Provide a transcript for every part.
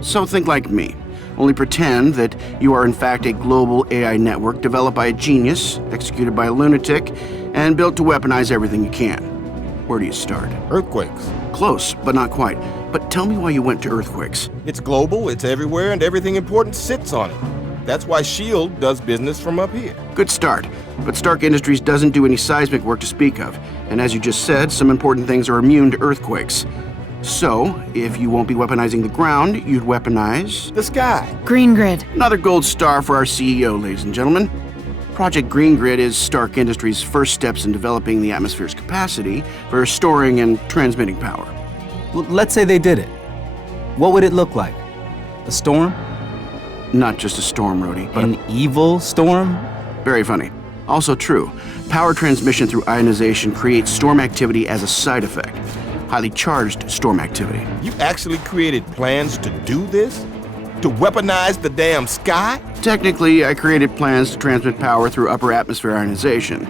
So think like me. Only pretend that you are in fact a global AI network developed by a genius, executed by a lunatic, and built to weaponize everything you can. Where do you start? Earthquakes. Close, but not quite. But tell me why you went to earthquakes. It's global, it's everywhere, and everything important sits on it. That's why S.H.I.E.L.D. does business from up here. Good start. But Stark Industries doesn't do any seismic work to speak of. And as you just said, some important things are immune to earthquakes. So, if you won't be weaponizing the ground, you'd weaponize The sky. Green grid. another gold star for our CEO, ladies and gentlemen. Project Green Grid is Stark Industries' first steps in developing the atmosphere's capacity for storing and transmitting power. Let's say they did it. What would it look like? A storm? Not just a storm, Rhodey, but An evil storm? very funny. Also true. Power transmission through ionization creates storm activity as a side effect. Highly charged storm activity. You actually created plans to do this? To weaponize the damn sky? Technically, I created plans to transmit power through upper atmosphere ionization,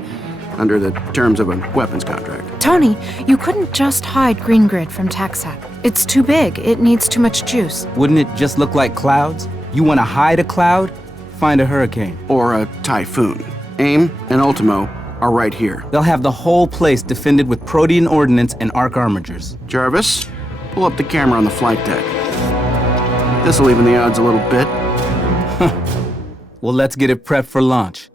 under the terms of a weapons contract. Tony, you couldn't just hide Green Grid from TACSAT. It's too big. It needs too much juice. Wouldn't it just look like clouds? You want to hide a cloud? Find a hurricane. Or a typhoon. AIM and Ultimo are right here. They'll have the whole place defended with protean ordnance and arc armatures. Jarvis, pull up the camera on the flight deck. This'll even the odds a little bit. Well, let's get it prepped for launch.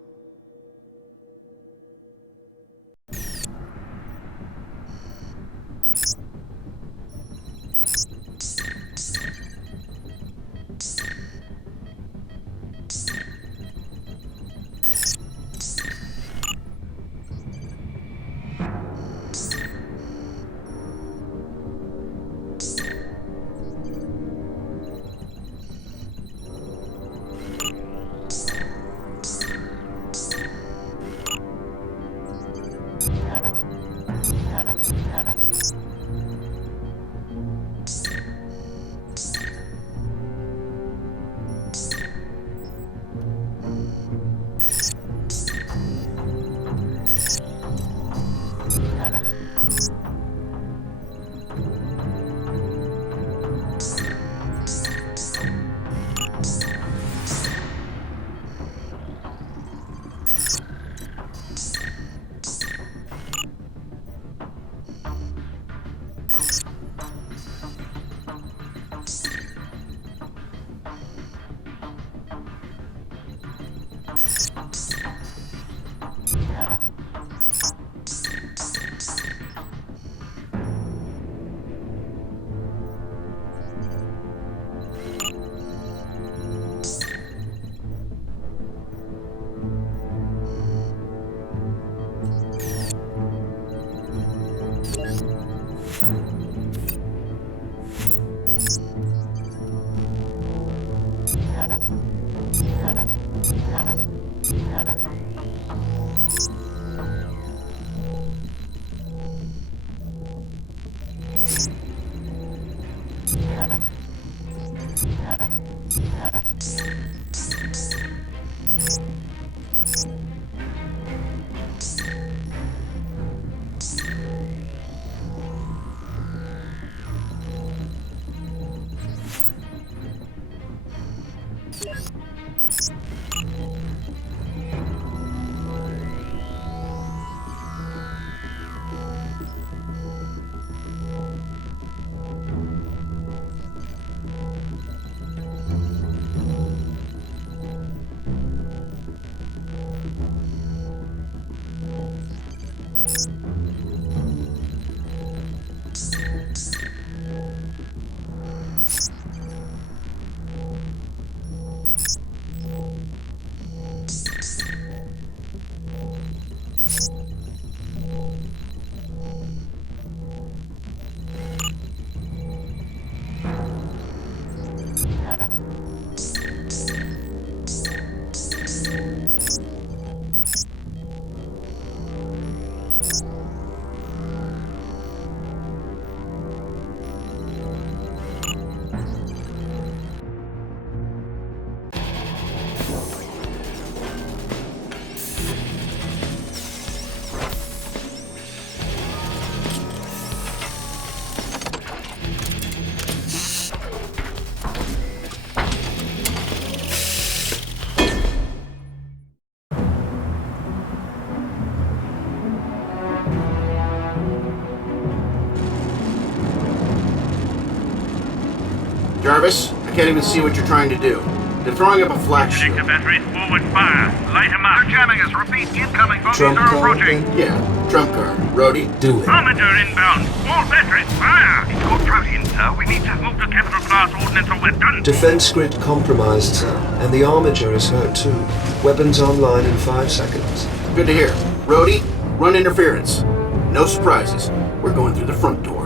Jarvis, I can't even see what you're trying to do. They're throwing up a flak shield. Projector batteries forward fire. Light them up. They're jamming us. Repeat, incoming. Bodies Trump are card, approaching. then? Yeah, trump card. Rhodey? Do it. Armature inbound. All batteries fire. It's got protein, sir. We need to move to capital class ordnance or we're done. Defense grid compromised, sir, and the armature is hurt too. Weapons online in 5 seconds. Good to hear. Rhodey, run interference. No surprises. We're going through the front door.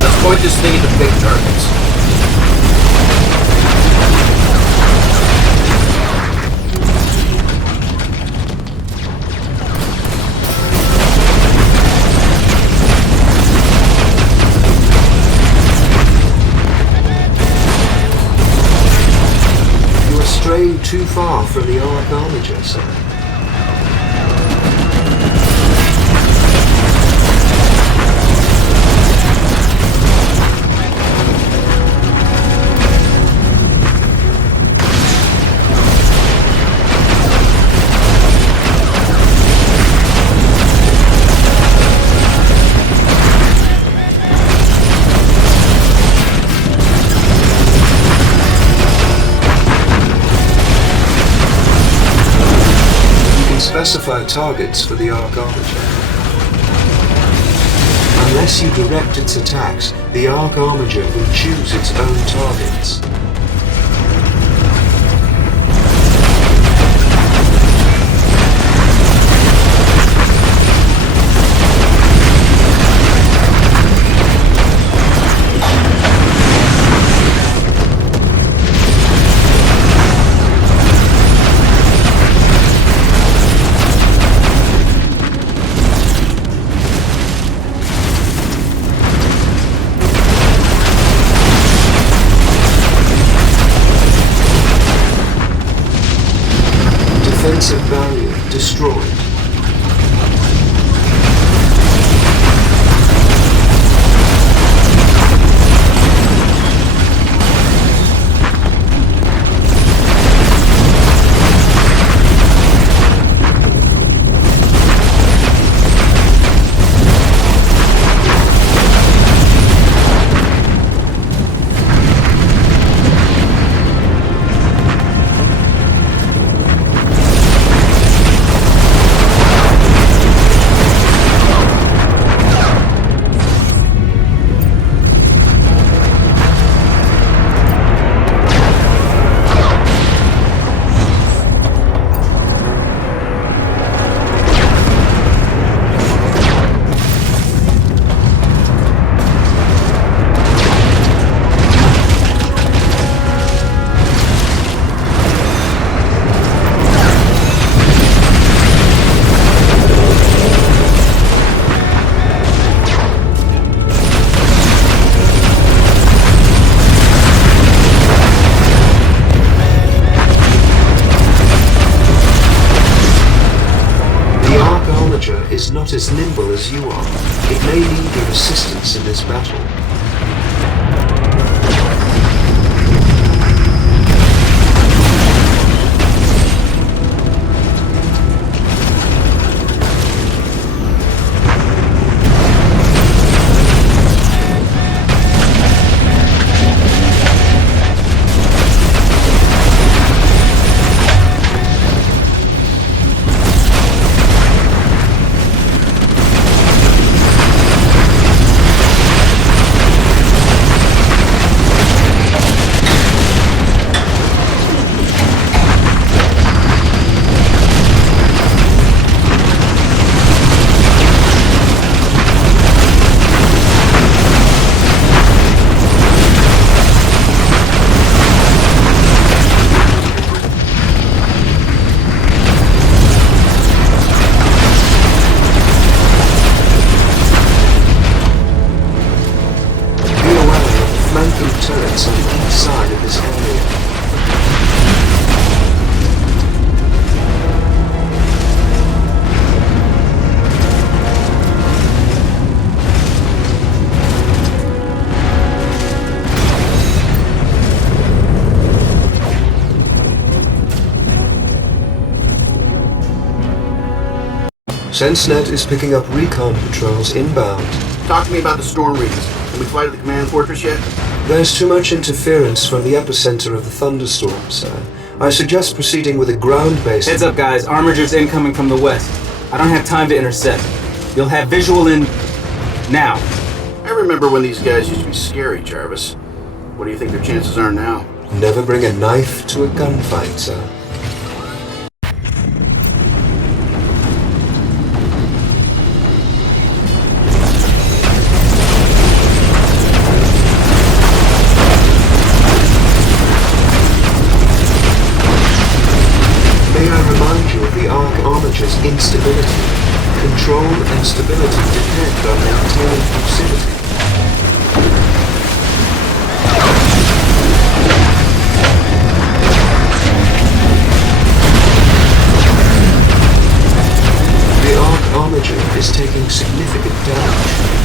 Let's point this thing at the big targets. Straying too far from the arc armature, sir. Specify targets for the arc armature. Unless you direct its attacks, the arc armature will choose its own targets. Defensive barrier destroyed. Is not as nimble as you are. It may need your assistance in this battle. Turrets on each side of this area. SenseNet is picking up recon patrols inbound. Talk to me about the storm readings. Can we fly to the command fortress yet? There's too much interference from the epicenter of the thunderstorm, sir. I suggest proceeding with a ground base. Heads up, guys. Armigers incoming from the west. I don't have time to intercept. You'll have visual in... now. I remember when these guys used to be scary, Jarvis. What do you think their chances are now? Never bring a knife to a gunfight, sir. May I remind you of the Arc Armager's instability? Control and stability depend on maintaining lucidity. The Arc Armager is taking significant damage.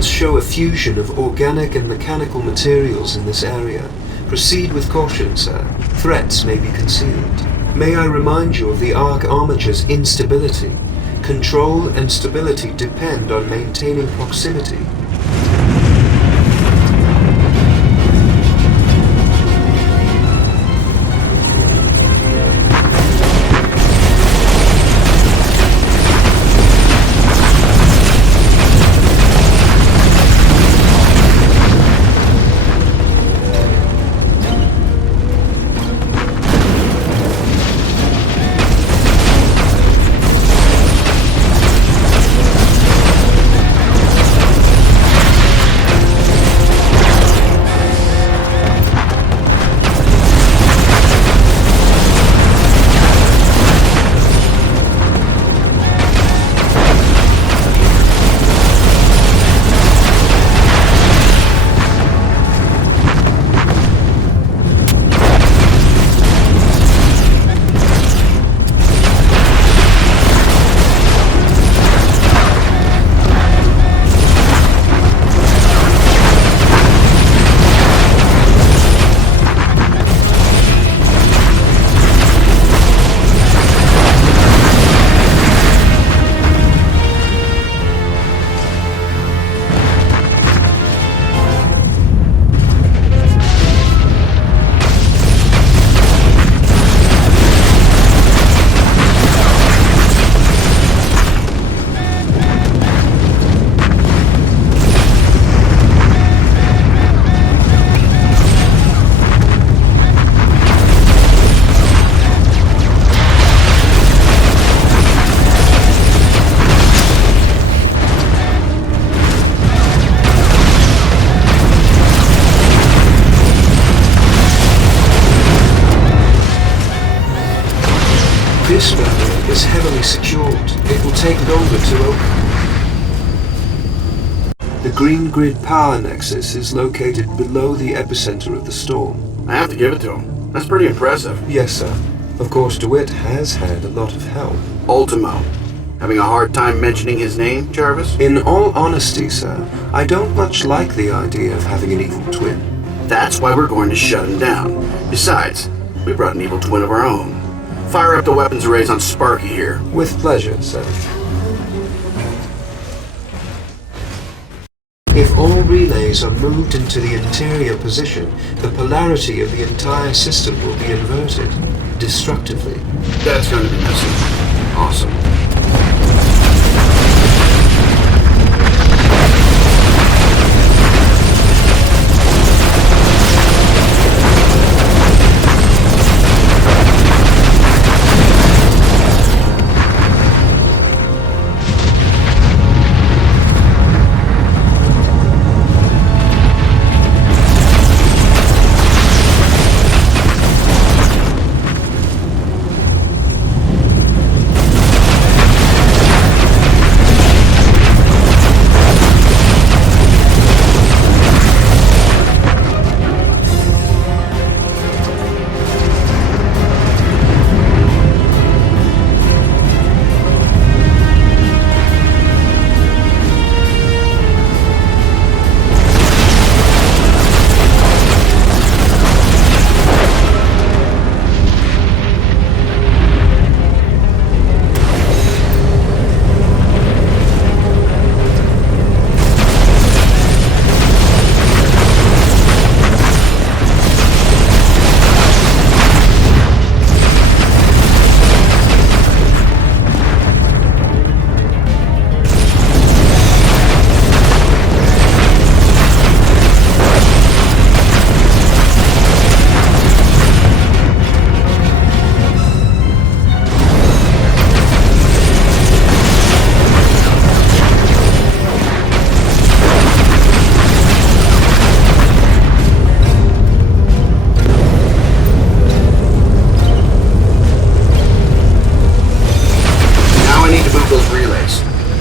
Scans show a fusion of organic and mechanical materials in this area. Proceed with caution, sir. Threats may be concealed. May I remind you of the Arc Armature's instability? Control and stability depend on maintaining proximity. This barrier is heavily secured. It will take longer to open. The green grid power nexus is located below the epicenter of the storm. I have to give it to him. That's pretty impressive. Yes, sir. Of course, DeWitt has had a lot of help. Ultimo. Having a hard time mentioning his name, Jarvis? In all honesty, sir, I don't much like the idea of having an evil twin. That's why we're going to shut him down. Besides, we brought an evil twin of our own. Fire up the weapons arrays on Sparky here. With pleasure, sir. If all relays are moved into the interior position, the polarity of the entire system will be inverted, destructively. That's going to be messy. Awesome.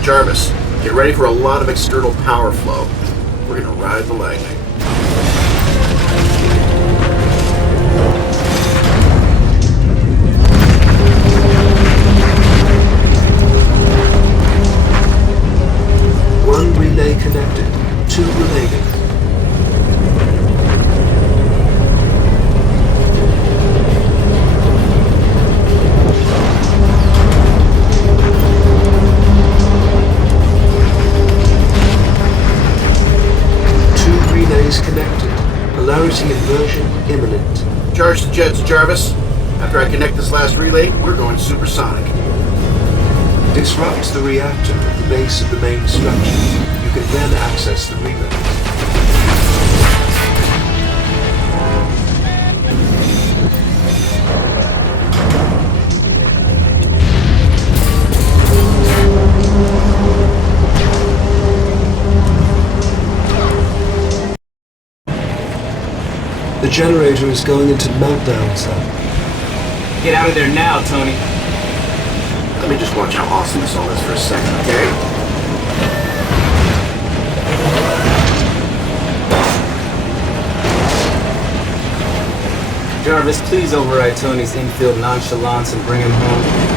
Jarvis, get ready for a lot of external power flow. We're gonna ride the lightning. One relay connected. remaining. Two relays connected. Polarity inversion imminent. Charge the jets, Jarvis. After I connect this last relay, we're going supersonic. Disrupt the reactor at the base of the main structure. You can then access the relay. The generator is going into meltdown, sir. Get out of there now, Tony. Let me just watch how awesome this all is for a second, okay? Jarvis, please override Tony's infield nonchalance and bring him home.